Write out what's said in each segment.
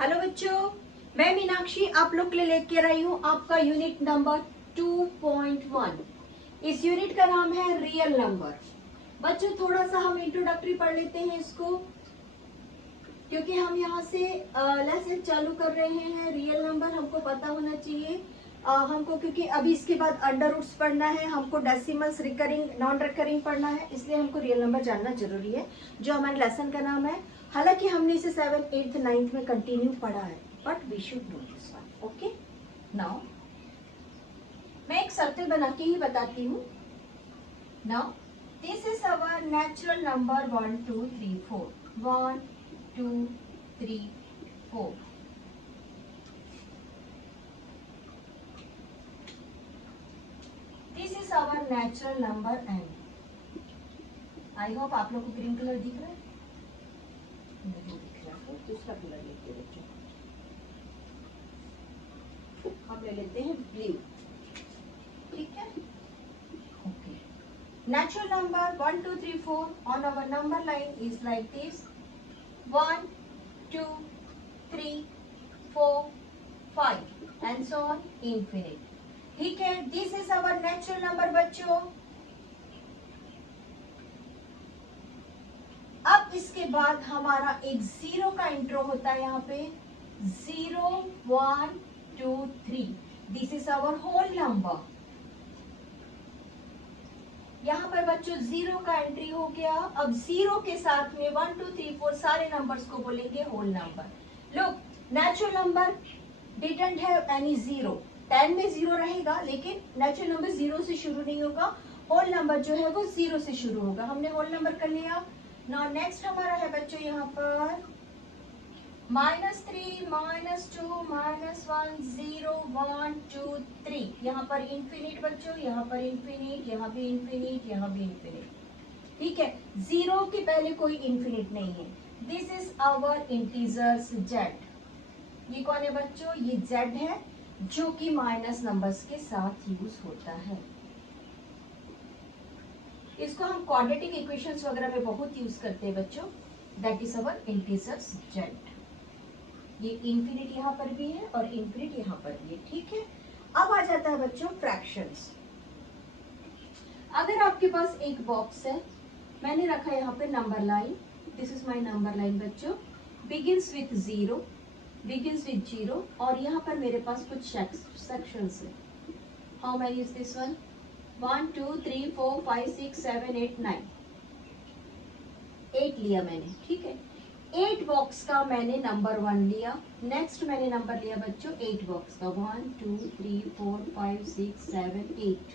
Hello बच्चों, मैं मीनाक्षी आप लोग के लिए लेकर आई हूँ आपका यूनिट नंबर 2.1। इस यूनिट का नाम है रियल नंबर। बच्चों थोड़ा सा हम इंट्रोडक्टरी पढ़ लेते हैं इसको, क्योंकि हम यहाँ से लेसन चालू कर रहे हैं। रियल नंबर हमको पता होना चाहिए हमको, क्योंकि अभी इसके बाद अंडर रूट्स पढ़ना है, हमको डेसिमल्स, रिकरिंग, नॉन रिकरिंग पढ़ना है, इसलिए हमको रियल नंबर जानना जरूरी है, जो हमारे लेसन का नाम है। हालांकि हमने इसे 7th, 8th, 9th में कंटिन्यू पढ़ा है, but we should know this one. Okay, now मैं एक सर्कल बना के ही बताती हूँ। Now this is our natural number 1 2 3 4 1 2 3 4। This is our natural number n। I hope आप लोग को ग्रीन कलर दिख रहा है, नहीं दिख रहा है, दूसरा कलर लेते हैं बच्चों, हम ले लेते हैं ब्लू। ठीक है, okay. Natural number 1 2 3 4 on our number line is like this 1 2 3 4 5 and so on infinite. ठीक है, this is our natural number बच्चों। अब इसके बाद हमारा एक जीरो का इंट्रो होता है यहाँ पे, 0 1 2 3। This is our whole number. यहाँ पर बच्चों जीरो का एंट्री हो गया। अब जीरो के साथ में 1 2 3 4 सारे नंबर्स को बोलेंगे whole number. Look, natural number didn't have any zero. 10 में जीरो रहेगा, लेकिन नेचुरल नंबर जीरो से शुरू नहीं होगा। होल नंबर जो है वो जीरो से शुरू होगा। हमने होल नंबर कर लिया। नाउ नेक्स्ट हमारा है बच्चों यहाँ पर -3 -2 -1 0 1 2 3। यहाँ पर इंफिनिट बच्चों, यहाँ पर इंफिनिट, यहाँ भी इंफिनिट, यहाँ भी इंफिनिट। ठीक है, जीरो के पहले कोई इंफिनिट नहीं है। This is our integers Z. ये कौन है बच्चों? ये जेड है, जो कि माइनस नंबर्स के साथ यूज होता है। इसको हम क्वाड्रेटिक इक्वेशंस वगैरह में बहुत यूज करते हैं बच्चों। That is our integers Z. ये इंफिनिट यहाँ पर भी है और इंफिनिट यहाँ पर भी है। ठीक है, अब आ जाता है बच्चों फ्रैक्शंस। अगर आपके पास एक बॉक्स है, मैंने रखा है यहाँ पे number line. This is my number line बच्चों। बिगिंस विथ 0, बिगिंस विथ 0, और यहाँ पर मेरे पास कुछ सेक्शंस है। How many is this one? 1 2 3 4 5 6 7 8 9। 8 लिया मैंने। ठीक है, 8 बॉक्स का मैंने नंबर 1 लिया। नेक्स्ट मैंने नंबर लिया बच्चों 8 बॉक्स का, 1 2 3 4 5 6 7 8।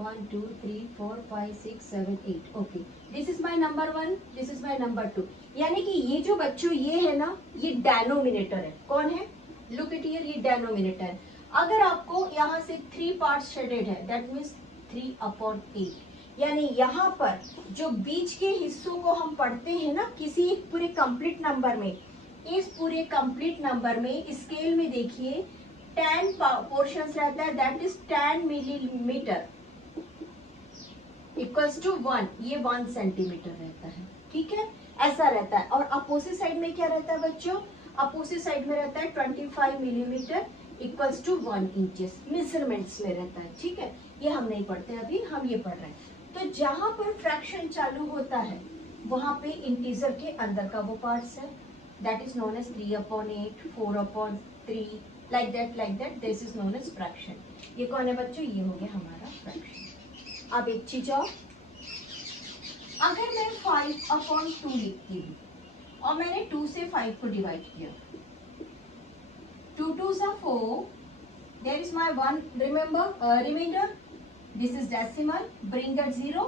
1 2 3 4 5 6 7 8। Okay, this is my number 1, this is my number 2। यानी कि ये जो बच्चों ये है ना, ये डेनोमिनेटर है। कौन है? लुक एट हियर, ये डेनोमिनेटर है। अगर आपको यहाँ से 3 पार्ट्स शेडेड है, दैट मीन्स 3/8। यानी यहाँ पर जो बीच के हिस्सों को हम पढ़ते हैं ना किसी एक पूरे कंप्लीट नंबर में, इस पूरे कंप्लीट नंबर में स्केल में देखिए 10 पोर्शंस रहता है, that is 10 millimetre equals to 1। ये 1 सेंटीमीटर रहता है। ठीक है, ऐसा रहता है। और अपोजिट साइड में क्या रहता है बच्चों? अपोजिट साइड में रहता है 25 millimetre equals to 1 inches. Measurements में रहता है। ठीक है, ये हम नहीं पढ़ते अभी, हम ये पढ़ रहे हैं। तो जहां पर फ्रैक्शन चालू होता है वहां पे इंटीजर के अंदर का वो पार्ट्स है, that is known as 3/8, 4/3, like that this is known as fraction. ये कौन है बच्चों? ये हो गया हमारा फ्रैक्शन। अब एक चीज और, अगर मैं 5/2 लिखती हूँ और मैंने 2 से 5 को डिवाइड किया, 2 2s are 4, there is my 1 remainder. This is decimal, bring that 0,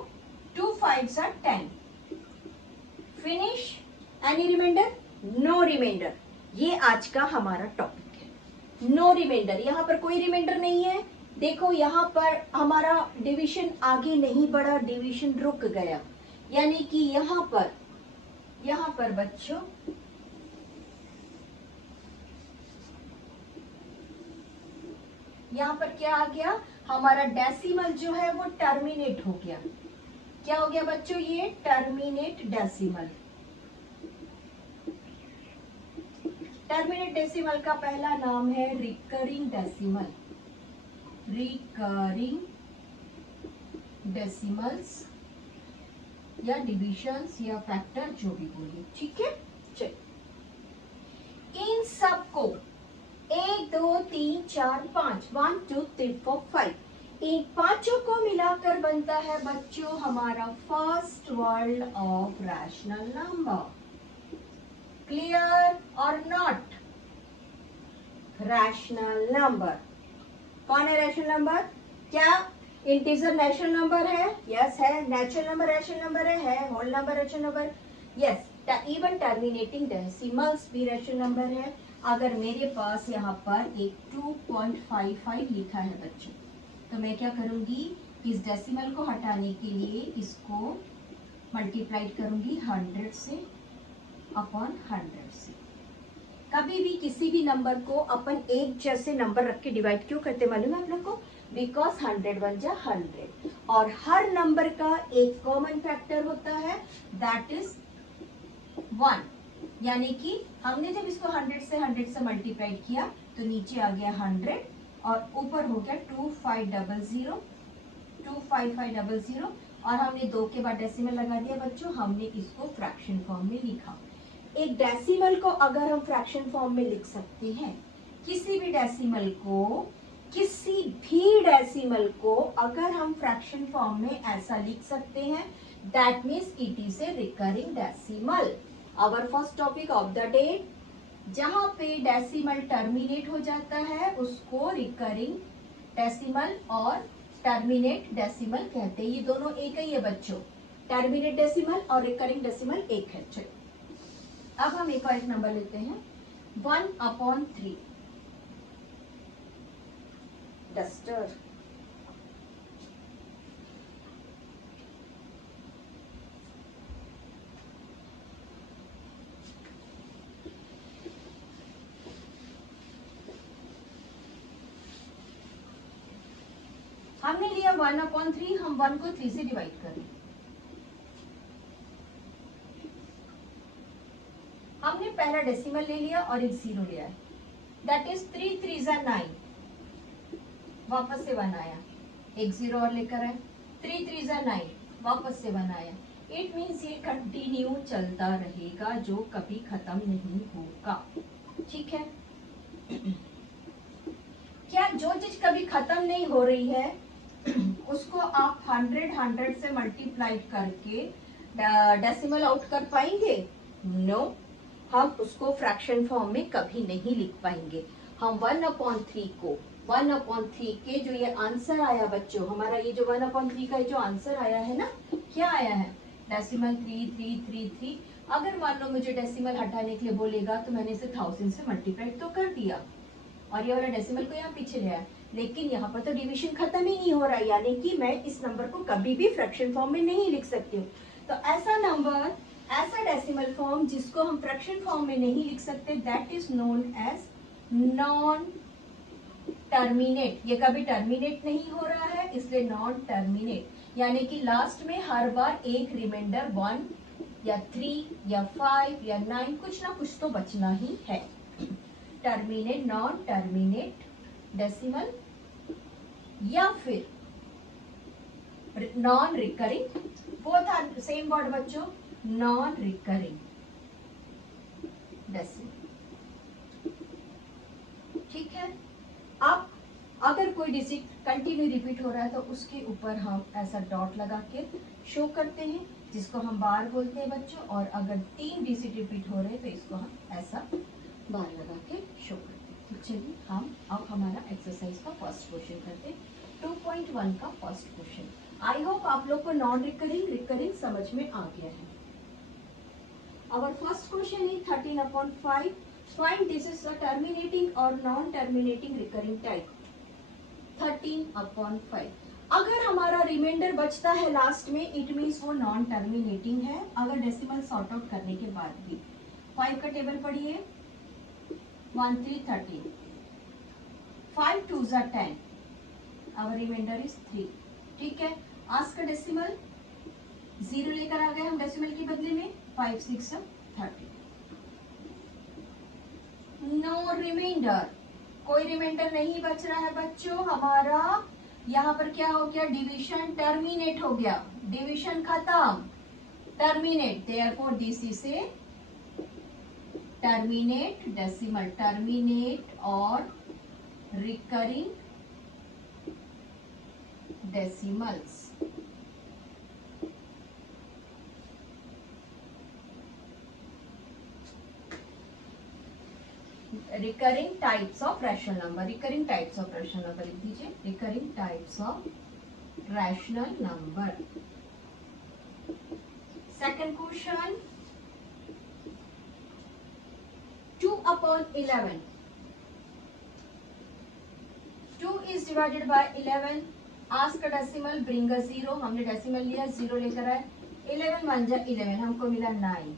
2 5s are 10. Finish. Any remainder? No remainder. ये आज का हमारा टॉपिक है, नो रिमाइंडर। यहाँ पर कोई रिमाइंडर नहीं है। देखो यहाँ पर हमारा डिवीजन आगे नहीं बढ़ा, डिवीजन रुक गया। यानी कि यहाँ पर बच्चों यहाँ पर क्या आ गया? हमारा डेसिमल जो है वो टर्मिनेट हो गया। क्या हो गया बच्चों? ये टर्मिनेट डेसिमल। टर्मिनेट डेसिमल का पहला नाम है रिकरिंग डेसिमल, रिकरिंग डेसिमल्स या डिविजन्स या फैक्टर जो भी बोलिए, ठीक है। चलिए इन सबको 1 2 3 4 5 1 2 3 4 5 इन पांचों को मिलाकर बनता है बच्चों हमारा first world of rational number. Clear और नॉट? रैशनल नंबर कौन है? रैशनल नंबर क्या इंटीजर रैशनल नंबर है? यस है। नेचुरल नंबर रैशनल नंबर है। Whole number rational number, yes. Even terminating decimals भी रैशनल नंबर है। अगर मेरे पास यहाँ पर एक 2.55 लिखा है बच्चों, तो मैं क्या करूंगी, इस डेसिमल को हटाने के लिए इसको मल्टीप्लाई करूंगी 100 से अपॉन 100 से। कभी भी किसी भी नंबर को अपन एक जैसे नंबर रख के डिवाइड क्यों करते मालूम है आप लोग को? बिकॉज 100 बन जा 100 और हर नंबर का एक कॉमन फैक्टर होता है, दैट इज 1। यानी कि हमने जब इसको 100 से मल्टीप्लाई किया तो नीचे आ गया 100 और ऊपर हो गया 2500 25500 और हमने 2 के बाद डेसिमल लगा दिया बच्चों, हमने इसको फ्रैक्शन फॉर्म में लिखा। एक डेसिमल को अगर हम फ्रैक्शन फॉर्म में लिख सकते हैं, किसी भी डेसिमल को अगर हम फ्रैक्शन फॉर्म में ऐसा लिख सकते हैं, that means it is a recurring decimal. Our first topic of the day, जहां पे डेसिमल टर्मिनेट हो जाता है उसको रिकरिंग डेसिमल और टर्मिनेट डेसिमल कहते हैं। ये दोनों एक ही है बच्चों, टर्मिनेट डेसिमल और रिकरिंग डेसिमल एक है। चलो अब हम एक और एक नंबर लेते हैं, 1/3 डस्टर। हमने लिया 1/3, हम 1 को 3 से डिवाइड करें। हमने पहला डेसिमल ले लिया और एक 0 लिया, दैट इज 3 3 9, वापस से 1 आया, एक 0 और लेकर आए, 3 3 9, वापस से 1 आया। इट मीन्स ये कंटिन्यू चलता रहेगा, जो कभी खत्म नहीं होगा, ठीक है। क्या जो चीज कभी खत्म नहीं हो रही है उसको आप 100 से मल्टीप्लाई करके डेसिमल आउट कर पाएंगे? नो, हम उसको फ्रैक्शन फॉर्म में कभी नहीं लिख पाएंगे। हम 1/3 को 1/3 के जो ये आंसर आया बच्चों, हमारा ये जो 1/3 का जो आंसर आया है ना, क्या आया है? डेसिमल 3333। अगर मान लो मुझे डेसिमल हटाने के लिए बोलेगा तो मैंने इसे 1000 से मल्टीप्लाई तो कर दिया और ये वाला डेसिमल को यहाँ पीछे ले आया, लेकिन यहाँ पर तो डिवीजन खत्म ही नहीं हो रहा है, यानी कि मैं इस नंबर को कभी भी फ्रैक्शन फॉर्म में नहीं लिख सकती हूँ। तो ऐसा नंबर, ऐसा डेसिमल फॉर्म जिसको हम फ्रैक्शन फॉर्म में नहीं लिख सकते, that is known as non terminate. ये कभी टर्मिनेट नहीं हो रहा है, इसलिए नॉन टर्मिनेट, यानी कि लास्ट में हर बार एक रिमाइंडर 1 या 3 या 5 या 9 कुछ ना कुछ तो बचना ही है। टर्मिनेट, नॉन टर्मिनेट डेसिमल या फिर non recurring, both are same word बच्चों, नॉन रिकरिंग डेसिमल, ठीक है। अब अगर कोई डिजिट कंटिन्यू रिपीट हो रहा है तो उसके ऊपर हम ऐसा डॉट लगा के शो करते हैं, जिसको हम बार बोलते हैं बच्चों। और अगर 3 डिजिट रिपीट हो रहे हैं तो इसको हम ऐसा बार लगा के शो करते हैं। तो चलिए हम अब हमारा एक्सरसाइज का फर्स्ट क्वेश्चन करते हैं, 2.1 का फर्स्ट क्वेश्चन। आई होप आप लोग को नॉन रिकरिंग रिकरिंग समझ में आ गया है। Our first question is 13/5। Find this is a terminating और नॉन टर्मिनेटिंग रिकरिंग टाइप। 13/5। अगर हमारा रिमाइंडर बचता है लास्ट में, इट मीन्स वो नॉन टर्मिनेटिंग है, अगर डेसिमल सॉर्ट आउट करने के बाद भी। 5 का टेबल पढ़िए, 1 3 13, 5 2 10, आवर रिमाइंडर इज 3, ठीक है। आज का डेसिमल 0 लेकर आ गए हम डेसिमल के बदले में, 5 6 30। रिमाइंडर, कोई रिमाइंडर नहीं बच रहा है बच्चों हमारा। यहाँ पर क्या हो गया, डिवीजन टर्मिनेट हो गया, डिवीजन खत्म, terminate, therefore this is a terminate decimal, terminate और recurring decimals. Recurring types of rational number, recurring types of rational number लिख दीजिए, recurring types of rational number. Second question, 2/11, 2 is divided by 11, ask a decimal, bring a 0, हमने decimal लिया, 0 लेकर आए, 11 1 जा 11, हमको मिला 9,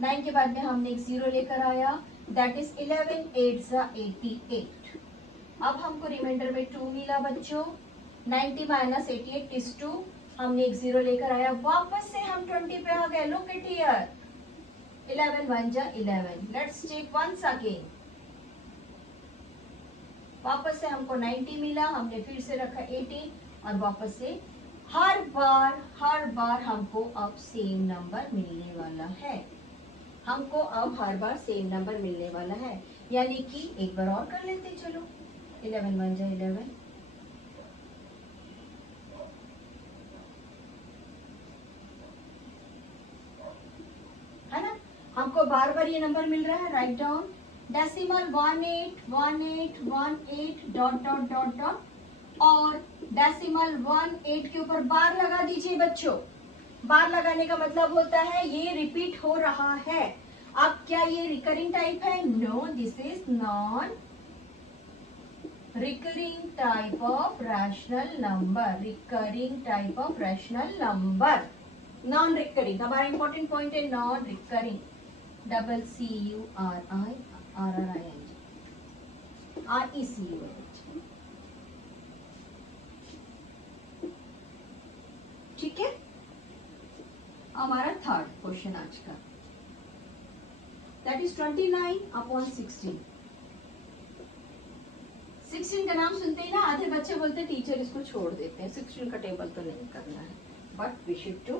9 के बाद में हमने एक 0 लेकर आया, दैट इज 11 8 जा 88। अब हमको रिमाइंडर में 2 मिला बच्चों, 90 माइनस 88 इज 2, हमने एक 0 लेकर आया, वापस से हम 20 पे आ गए, लुक इट हियर, 11 1 जा 11, लेट्स चेक वंस अगेन, वापस से हमको 90 मिला, हमने फिर से रखा 80 और वापस से हर बार हमको अब सेम नंबर मिलने वाला है, हमको अब हर बार सेम नंबर मिलने वाला है, यानी कि एक बार और कर लेते, चलो 11 1 जा 11, है ना, हमको बार बार ये नंबर मिल रहा है, write down decimal 181818 dot dot dot dot, और डेसिमल 18 के ऊपर बार लगा दीजिए बच्चों, बार लगाने का मतलब होता है ये रिपीट हो रहा है। अब क्या ये रिकरिंग टाइप है? No, this is non recurring type of rational number, recurring type of rational number, non recurring, हमारा इंपॉर्टेंट पॉइंट है नॉन रिकरिंग, CURING, ठीक है। हमारा थर्ड क्वेश्चन आज का, दैट इज 29/16। 16 का नाम सुनते ही ना आधे बच्चे बोलते हैं टीचर इसको छोड़ देते हैं, 16 का टेबल तो नहीं करना है, बट वी शुड टू,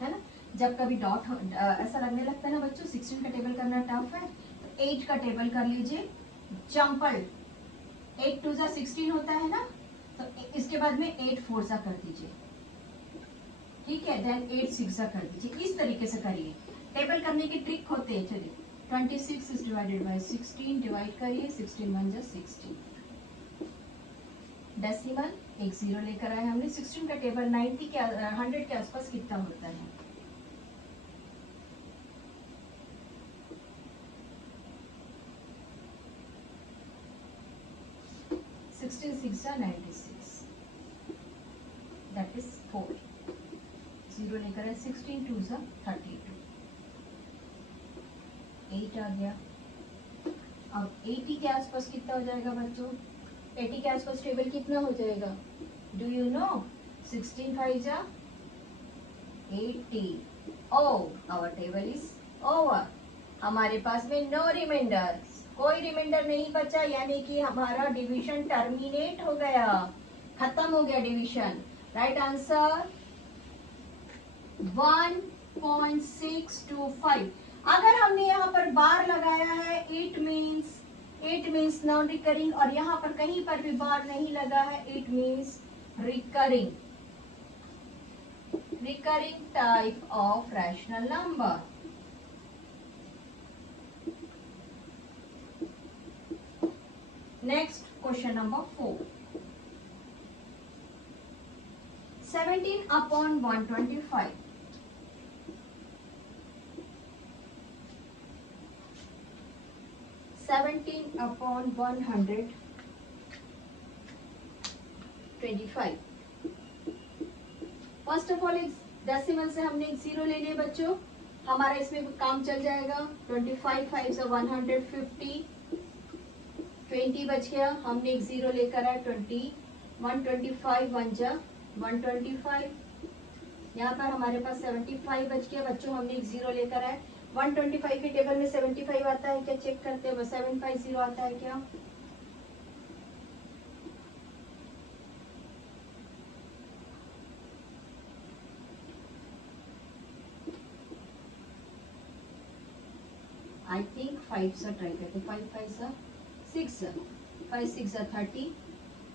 है ना। जब कभी डॉट ऐसा लगने लगता है ना बच्चों 16 का टेबल करना टफ है, तो 8 का टेबल कर लीजिए, जंपल 8 2 जा 16 होता है ना, तो इसके बाद में 8 4 जा कर दीजिए, ठीक है, देन 8 6 जा कर दीजिए, इस तरीके से करिए, टेबल करने की ट्रिक होते हैं। चलिए 26 इज डिवाइडेड बाय 16, डिवाइड करिए, 16 1 जा 16, डेसिमल एक 0 लेकर आए हमने, 16 का टेबल 90 के 100 के आसपास कितना होता है? सिक्सटीन 6 जा 96, दैट इज 4, 0 लेकर आए, 16 2 जा 32, 8 आ गया। अब 80 के आसपास कितना हो जाएगा बच्चों? 80 के आसपास टेबल कितना हो जाएगा? Do you know? 16 5 जा 80। ओ, आवर टेबल इज ओवर, हमारे पास में नो रिमाइंडर, कोई रिमाइंडर नहीं बचा, यानी कि हमारा डिवीजन टर्मिनेट हो गया, खत्म हो गया डिवीजन। Right answer 1.625। अगर हमने यहाँ पर बार लगाया है, इट मीन्स नॉन रिकरिंग, और यहाँ पर कहीं पर भी बार नहीं लगा है, it means recurring type of rational number. Next question number 4, 17/125, 17/125। First of all एक डेसिमल से हमने एक 0 ले लिए बच्चों, हमारा इसमें काम चल जाएगा। 25 5 से 150, 20 बच गया, हमने एक 0 लेकर आए, 20 125 1 जा 125, यहाँ पर हमारे पास 75 बच गया बच्चों, हमने एक 0 लेकर आए, 125 के टेबल में 75 आता है क्या, चेक करते हैं, 750 आता है क्या? आई थिंक 5 सा ट्राई करते, 5 5 सा 6, 5 6 सा 30,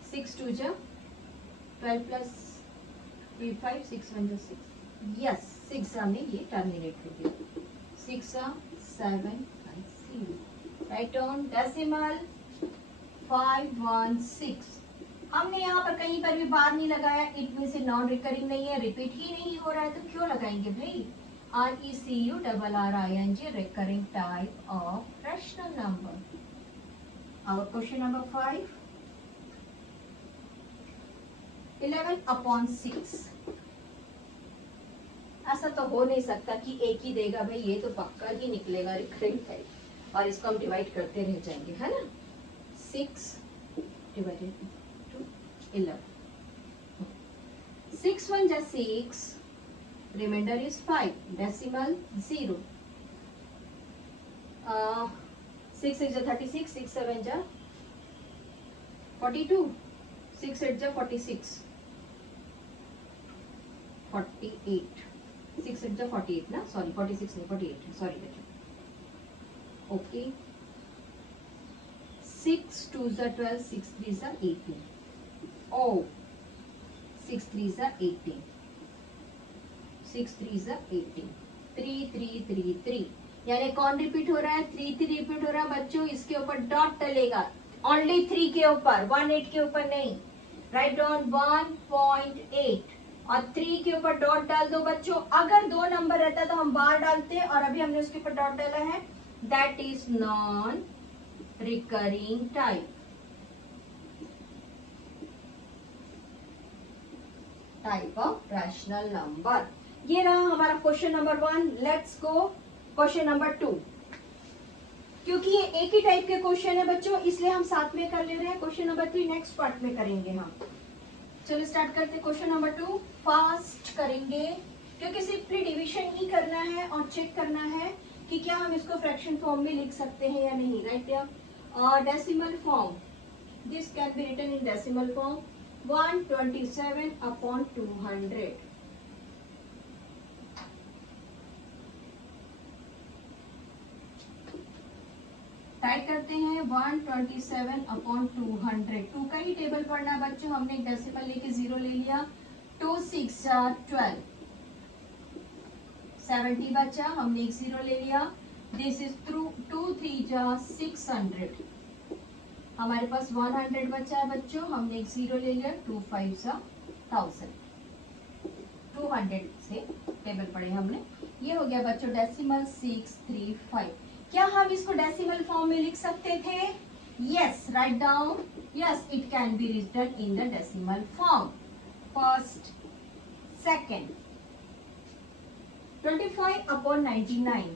6 2 जा 12 प्लस 3 5, 6 1 जा 6, यस 6 में ये टर्मिनेट हो गया, 6 7 5 0, राइट ऑन डेसिमल 516। हमने यहाँ पर कहीं पर भी बार नहीं लगाया, इट मीन से नॉन रिकरिंग नहीं है, रिपीट ही नहीं हो रहा है, तो क्यों लगाएंगे भाई? RECURRING recurring type of rational number. Our question number 5, 11/6। ऐसा तो हो नहीं सकता कि एक ही देगा भाई, ये तो पक्का ही निकलेगा रिकरिंग टाइप, और इसको हम डिवाइड करते रह जाएंगे, है ना? 6 डिवाइडेड टू 11, 6 1 जा 6, remainder is 5, decimal 0, 6 6 जा 36, 6 7 जा 42, 6 8 जा 46, 48, 6 8 जा 48 ना, सॉरी 46 नहीं 48, सॉरी बेटा, ओके। 6 2 जा 12, 6 3 जा 18, ओ 6 3 जा 18, 6 3 जा 18, 3 3 3 3, यानी कौन रिपीट हो रहा है? 3 3 रिपीट हो रहा है बच्चों, इसके ऊपर डॉट डलेगा, ओनली 3 के ऊपर, 18 के ऊपर नहीं, राइट डाउन 1.8 और 3 के ऊपर डॉट डाल दो बच्चों। अगर 2 नंबर रहता तो हम बार डालते, और अभी हमने उसके ऊपर डॉट डाला है, that is non recurring type of rational number. ये रहा हमारा question number 1। Let's go question number 2। क्योंकि ये एक ही टाइप के क्वेश्चन है बच्चों, इसलिए हम साथ में कर ले रहे हैं। क्वेश्चन नंबर 3 नेक्स्ट पार्ट में करेंगे हम। चलो स्टार्ट करते हैं क्वेश्चन नंबर 2। फास्ट करेंगे क्योंकि सिंपली डिवीजन ही करना है और चेक करना है कि क्या हम इसको फ्रैक्शन फॉर्म में लिख सकते हैं या नहीं, राइट? या decimal form, this can be written in decimal form 127/200। टाइप करते हैं 127/200। 2 का ही टेबल पढ़ना है बच्चों, हमने एक डेसिमल लेके 0 ले लिया। 2 6 जा 12, 70 बचा, हमने एक 0 ले लिया। दिस इज 2 3 जा 600, हमारे पास 100 बचा है बच्चों, हमने एक 0 ले लिया। 2 5 जा 1000, 200 से टेबल पढ़े हमने। ये हो गया बच्चों डेसिमल 635। क्या हम इसको डेसिमल फॉर्म में लिख सकते थे? Yes, write down, yes it can be written in the decimal form. First, second, 25/99,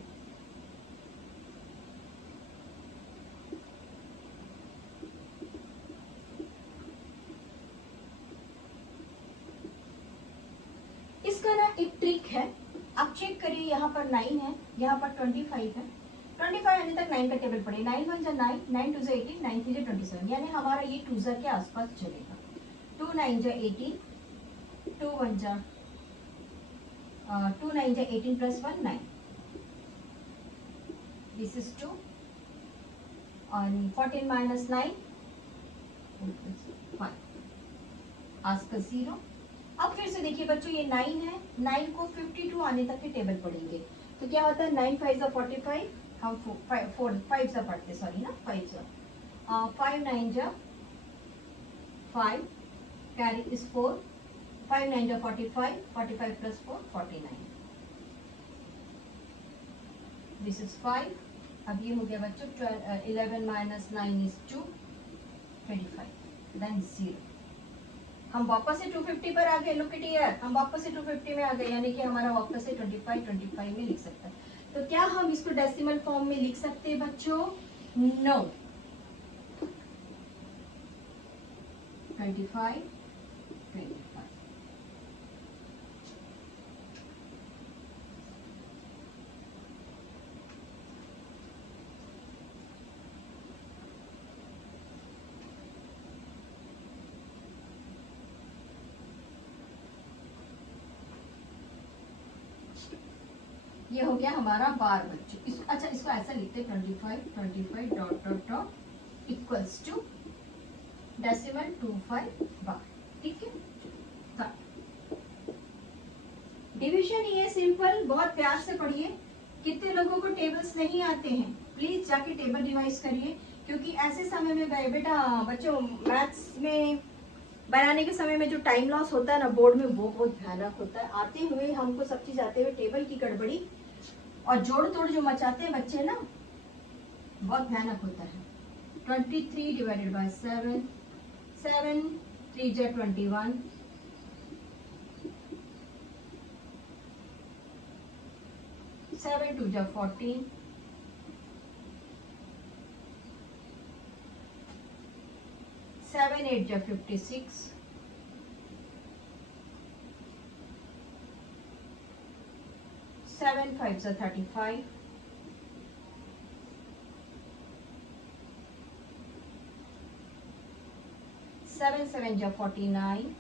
इसका ना एक ट्रिक है, आप चेक करिए। यहाँ पर 9 है, यहाँ पर 25 है। 25 आने तक 9 का टेबल पड़े। 9 1 जा 9, 9 2 जा 18, 9 3 जा 27, यानी हमारा ये 2 जा के आसपास चलेगा। 2 9 जा 18, 2 1 जा 2 9 जा 18 प्लस 1 9, दिस इज 2 और 14 माइनस 9 5, आस्क 0। अब फिर से देखिए बच्चों, ये 9 है, 9 को 52 आने तक के टेबल पढ़ेंगे तो क्या होता है? 9 5 जा 45, हम 5 जा पढ़ते, सॉरी ना, 5 जा 5 9 जा 5, कैरी इज 4, 5 9 जा 45, 45 प्लस 4 49, दिस इज 5। अब ये हो गया बच्चों 11 माइनस 9 इज 2, 25, देन 0। हम वापस से 250 पर आ गए। लुक एट हियर, हम वापस से 250 में आ गए, यानी कि हमारा वापस से 25 में लिख सकते हैं। तो क्या हम इसको डेसिमल फॉर्म में लिख सकते हैं बच्चों? नो। 25 25, ये हो गया हमारा बार बच्चों। अच्छा इसको ऐसा लिखते हैं 25 dot dot dot equals to decimal 25 बार। ठीक है, डिवीजन ये सिंपल, बहुत प्यार से पढ़िए। कितने लोगों को टेबल्स नहीं आते हैं, प्लीज जाके टेबल रिवाइज करिए, क्योंकि ऐसे समय में बेटा बच्चों मैथ्स में बनाने के समय में जो टाइम लॉस होता है ना बोर्ड में, वो बहुत भयानक होता है। आते हुए हमको सब चीज आते हुए टेबल की गड़बड़ी और जोड़ तोड़ जो मचाते हैं बच्चे ना, बहुत भयानक होता है। 23 डिवाइडेड बाय 7, 7 3 जा 21, 7 2 जा 14, 7 8 जा 56, 7 5 जा 35, 7 7 जा 49,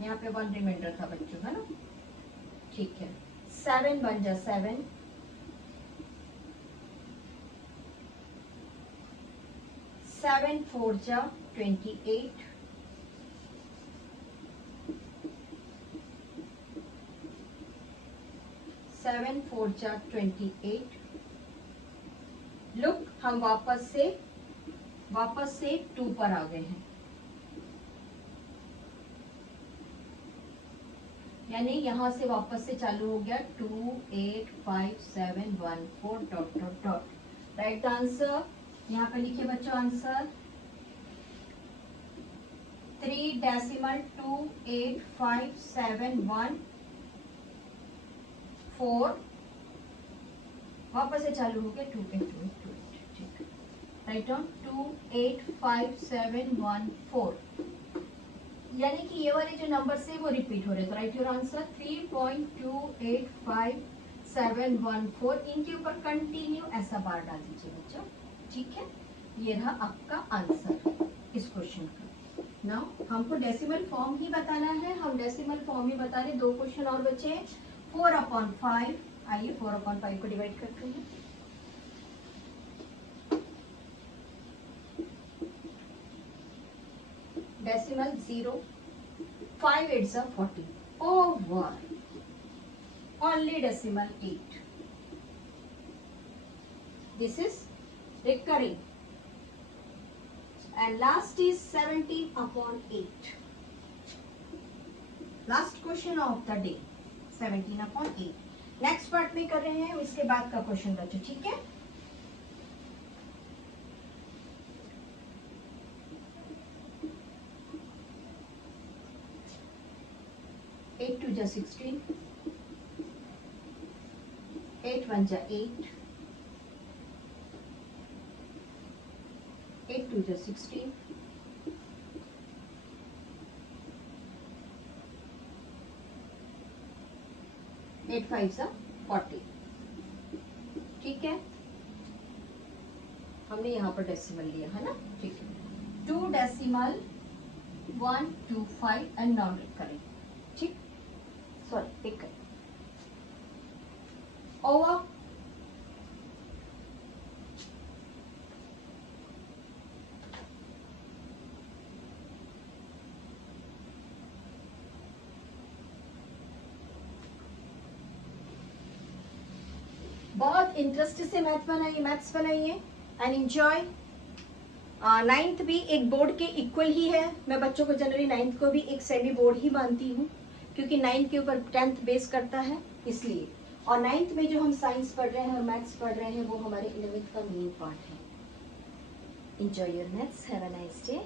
यहाँ पे 1 रिमाइंडर था बच्चों है ना, ठीक है। 7 1 जा 7, 7 4 जा 28, 7 4 जा 28। लुक हम वापस से 2 पर आ गए हैं, यानी यहां से वापस से चालू हो गया 2 8 5 7 1 4 dot dot dot. Right answer यहाँ पे लिखिए बच्चों, आंसर 3 डेसिमल 2 8 5 7 1 4, वापस से चालू हो गया 2 8 2 8 2 8। ठीक है, राइट ऑन 2 8 5 7 1 4, यानी कि ये वाले जो नंबर से वो रिपीट हो रहे। तो राइट योर आंसर 3.285714। इनके ऊपर कंटिन्यू ऐसा बार डाल दीजिए बच्चों। ठीक है, ये रहा आपका आंसर इस क्वेश्चन का। नाउ हमको डेसिमल फॉर्म ही बताना है, हम डेसिमल फॉर्म ही बता रहे। 2 क्वेश्चन और बचे। 4/5, आइए 4/5 को डिवाइड करते हैं। डेसिमल 0, 5 8 जा 40 over only decimal 8. This is recurring, and last is 17/8. Last question of the day 17/8. Next part में कर रहे हैं, इसके बाद का क्वेश्चन बच्चों। ठीक है, एट 2 जा 16, 8 1 जा 8, 8 2 जा 16, 8 5 जा 40। ठीक है, हमने यहाँ पर डेसिमल लिया है ना। ठीक है, 2 डेसिमल 1 2 5 एंड नॉन रिकरिंग। ठीक, सॉरी पिक ओवर बहुत इंटरेस्ट से मैथ्स बनाइए एंड एंजॉय। 9th भी एक बोर्ड के इक्वल ही है। मैं बच्चों को जनरली 9th को भी एक सेमी बोर्ड ही मानती हूँ, क्योंकि 9th के ऊपर 10th बेस करता है इसलिए। और 9th में जो हम साइंस पढ़ रहे हैं और मैथ्स पढ़ रहे हैं वो हमारे 11th का मेन पार्ट है। Enjoy your maths, have a nice day.